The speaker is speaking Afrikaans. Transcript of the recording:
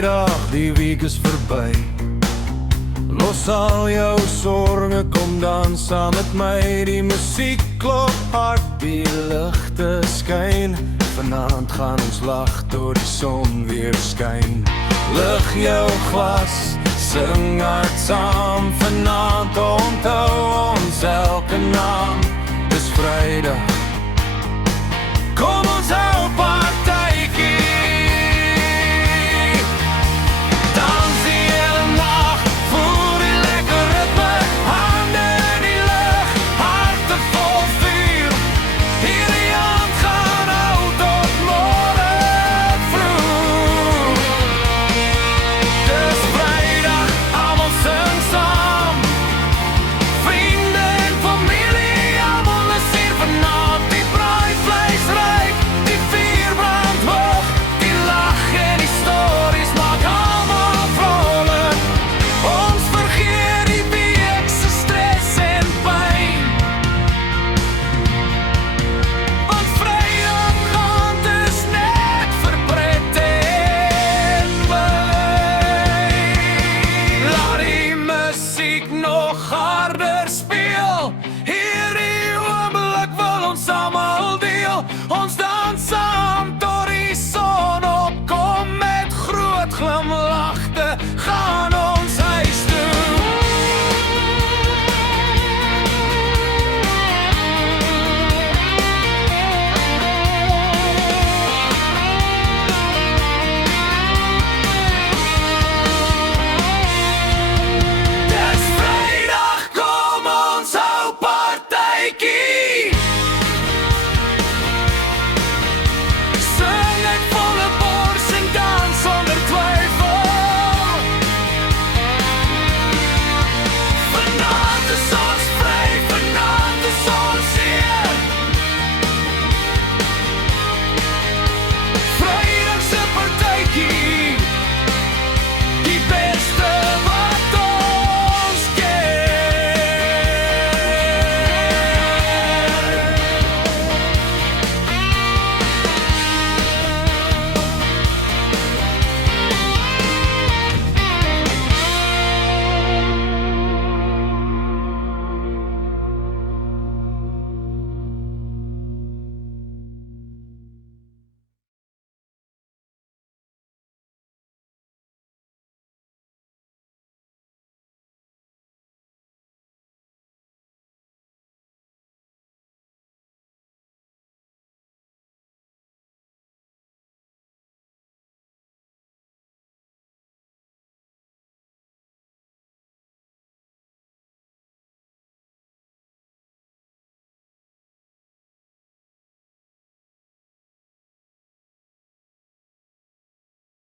Vrydag, die week is verby. Los al jou sorge, kom dan saam met my. Die musiek klop hard, die ligte skyn. Vanaand gaan ons lag, tot die son weer skyn. Lig jou glas, sing hard saam. Vanaand onthou ons elke naam. Dis Vrydag, kom ons hou partytjie. Dans die hele nag, voel die lekker ritme. Hande in die lug, harte vol vuur. Hierdie aand gaan hou tot môre vroeg. Dis Vrydag, almal sing saam. Vriende en familie, almal is hier vanaand. Die braaivleis ryk, die vuur brand hoog. Die lag en die stories maak almal vrolik. Ons vergeet die weekse stres en pyn. Want Vrydag aand is net vir pret en bly. Laat die musiek nog harder speel. Hierdie oomblik wil ons almal deel. Ons dans saam tot die son opkom met groot glimlach.